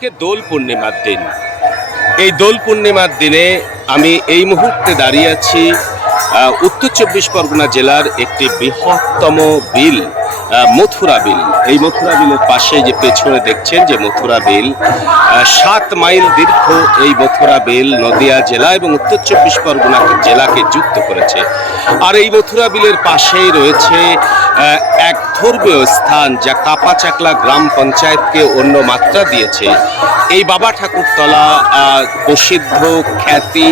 আজকে দোল পূর্ণিমার দিন। এই দোল পূর্ণিমার দিনে আমি এই মুহূর্তে দাঁড়িয়ে আছি উত্তর চব্বিশ পরগনা জেলার একটি বৃহত্তম বিল। মথুরা বিল। এই মথুরা বিলের পাশে যে পেছনে দেখছেন যে মথুরা বিল সাত মাইল দীর্ঘ এই মথুরা বিল নদিয়া জেলা এবং উত্তর চব্বিশ পরগনা জেলাকে যুক্ত করেছে। আর এই মথুরা বিলের পাশেই রয়েছে এক ধর্মীয় স্থান যা কাপাচাকলা গ্রাম পঞ্চায়েতকে অন্য মাত্রা দিয়েছে। এই বাবা ঠাকুরতলা প্রসিদ্ধ খ্যাতি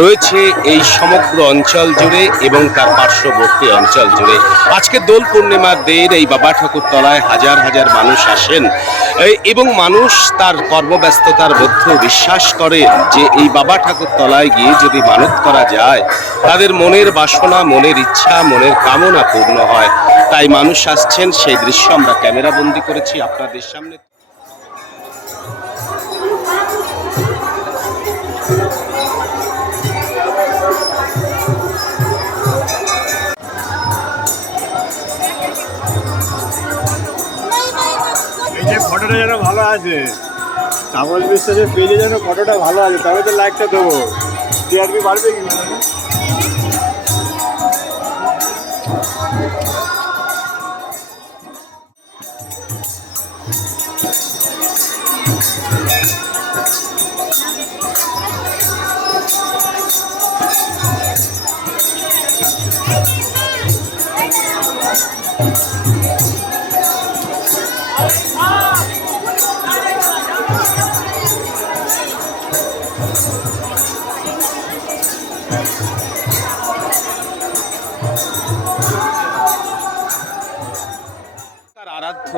রয়েছে এই সমগ্র অঞ্চল জুড়ে এবং তার পার্শ্ববর্তী অঞ্চল জুড়ে। আজকে দোল পূর্ণিমার দিন এই বাবা ঠাকুরতলায় হাজার হাজার মানুষ আসেন। এবং মানুষ তার কর্মব্যস্ততার মধ্যেও বিশ্বাস করে যে এই বাবা ঠাকুরতলায় গিয়ে যদি মানত করা যায়, তাদের মনের বাসনা, মনের ইচ্ছা, মনের কামনা পূর্ণ হয়। তাই মানুষ আসছেন, সেই দৃশ্য আমরা ক্যামেরা বন্দি করেছি, আপনাদের সামনে ফটোটা যেন ভালো আছে। তাপস বিশ্বাসের পেজে যেন ফটোটা ভালো আছে তবে তো লাইকটা দেবো। টিআরপি বাড়বে কি?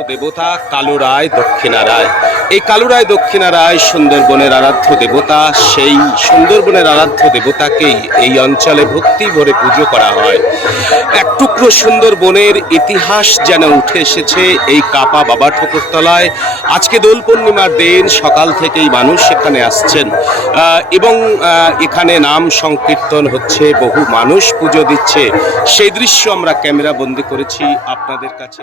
দেবতা কালু রায় দক্ষিণা রায় এই কালু রায় দক্ষিণা রায় সুন্দরবনের আরাধ্য দেবতা, সেই সুন্দরবনের আরাধ্য দেবতাকেই এই অঞ্চলে ভক্তি ভরে পুজো করা হয়। এক টুকরো সুন্দরবনের ইতিহাস যেন উঠে এসেছে এই কাপা বাবা ঠাকুরতলায়। আজকে দোল পূর্ণিমার দিন, সকাল থেকেই মানুষ এখানে আসছেন। এবং এখানে নাম সংকীর্তন হচ্ছে, বহু মানুষ পুজো দিচ্ছে। সেই দৃশ্য আমরা ক্যামেরা বন্দি করেছি। আপনাদের কাছে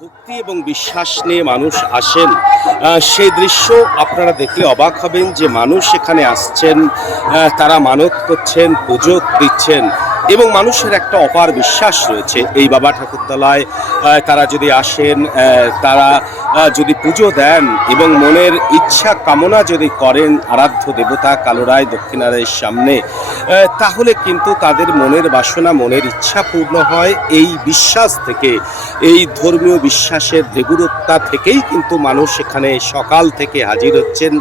ভক্তি এবং বিশ্বাস নিয়ে মানুষ আসেন সেই দৃশ্য আপনারা দেখলে অবাক হবেন যে মানুষ এখানে আসছেন তারা মানত করছেন, পুজো দিচ্ছেন। এবং মানুষের একটা অপার বিশ্বাস রয়েছে এই বাবা ঠাকুরতলায় তারা যদি আসেন তারা যদি পুজো দেন এবং মনের ইচ্ছা কামনা যদি করেন আরাধ্য দেবতা কালোরায় দক্ষিণারায়ের সামনে তাহলে কিন্তু তাদের মনের বাসনা, মনের ইচ্ছা পূর্ণ হয়। এই বিশ্বাস থেকে, এই ধর্মীয় বিশ্বাসের দেগুরত্তা থেকেই কিন্তু মানুষ এখানে সকাল থেকে হাজির হচ্ছেন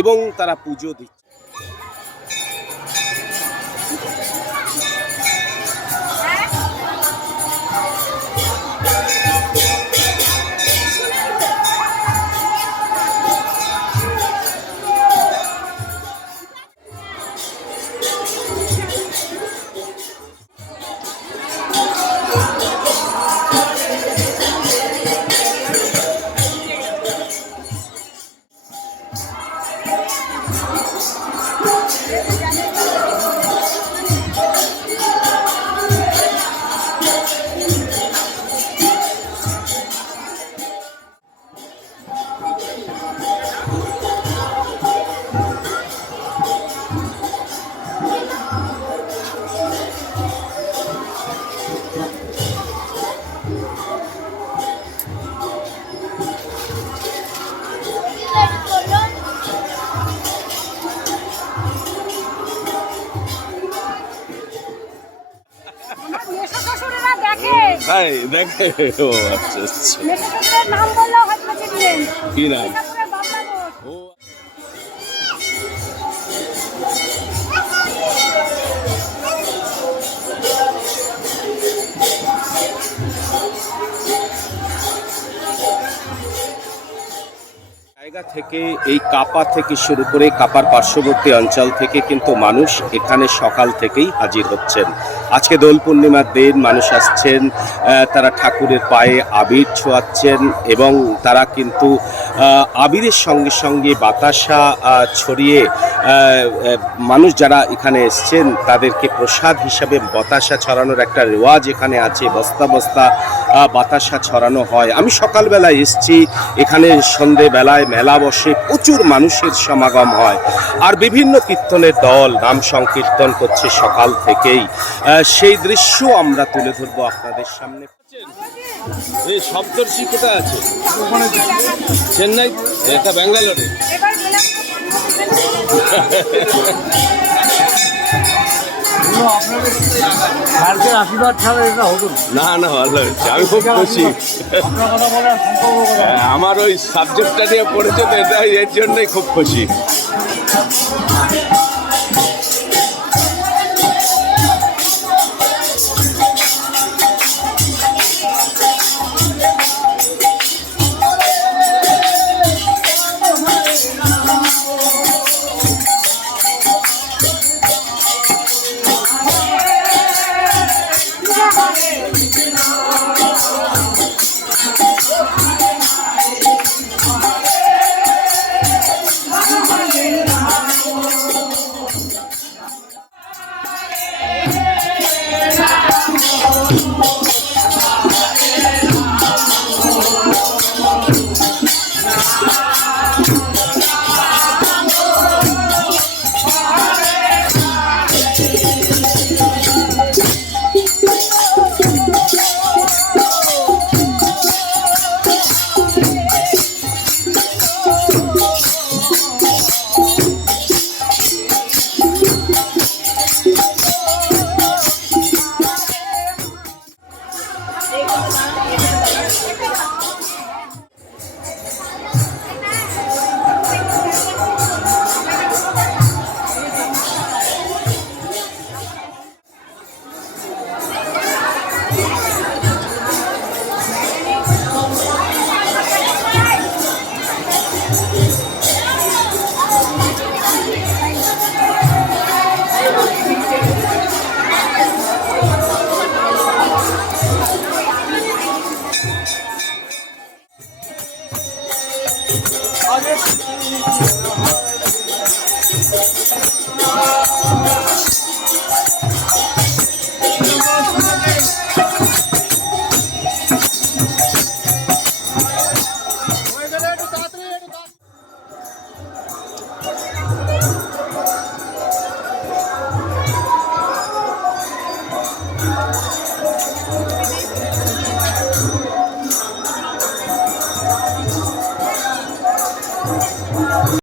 এবং তারা পুজো দিচ্ছেন। Thank you. দেখে তাই দেখে ও আচ্ছা আচ্ছা। কি নাম? জায়গা থেকে, এই কাপা থেকে শুরু করে কাপার পার্শ্ববর্তী অঞ্চল থেকে কিন্তু মানুষ এখানে সকাল থেকেই হাজির হচ্ছেন। আজকে দোল পূর্ণিমার দিন মানুষ আসছেন তারা ঠাকুরের পায়ে আবির ছোঁয়াচ্ছেন এবং তারা কিন্তু আবিরের সঙ্গে সঙ্গে বাতাসা ছড়িয়ে মানুষ যারা এখানে এসছেন তাদেরকে প্রসাদ হিসাবে বাতাসা ছড়ানোর একটা রেওয়াজ এখানে আছে, বস্তা বস্তা বাতাসা ছড়ানো হয়। আমি সকালবেলায় এসছি, এখানে সন্ধেবেলায় মেলা বসে প্রচুর মানুষের সমাগম হয়। আর বিভিন্ন কীর্তনের দল নাম সংকীর্তন করছে সকাল থেকেই। সেই দৃশ্য আমরা তুলে ধরবো আপনাদের সামনে। এই সপ্তর্ষি কোথায় আছে। চেন্নাই? এটা ব্যাঙ্গালোরে। এবার আশীর্বাদ ছাড়া এটা হতো না। না ভালো হচ্ছে আমি খুব খুশি। হ্যাঁ, আমার ওই সাবজেক্টটা নিয়ে পড়েছে তো এটা এর জন্যই খুব খুশি। Yeah. Hadi.